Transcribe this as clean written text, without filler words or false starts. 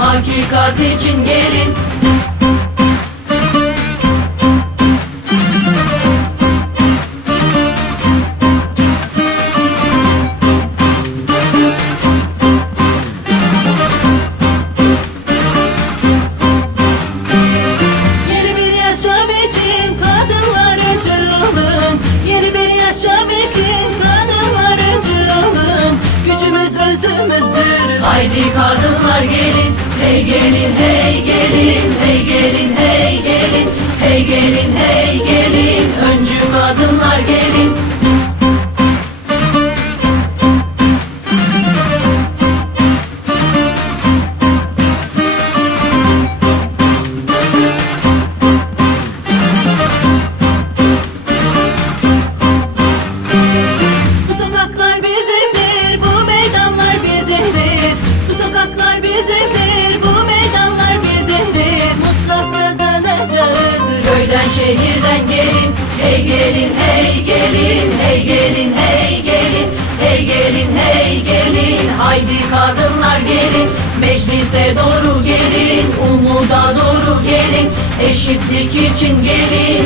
Hakikat için gelin. Yeni bir yaşam için kadınlar öncü olun. Yeni bir yaşam için kadınlar öncü olun. Gücümüz özümüzdür. Haydi kadınlar gelin. Hey gelin, hey gelin, hey gelin, hey gelin, hey gelin, hey gelin, öncü kadınlar gelin. Bu sokaklar bizimdir, bu meydanlar bizimdir. Bu sokaklar bizimdir. Köyden şehirden gelin, hey gelin, hey gelin, hey gelin, hey gelin, hey gelin, hey gelin, haydi kadınlar gelin, meclise doğru gelin, umuda doğru gelin, eşitlik için gelin,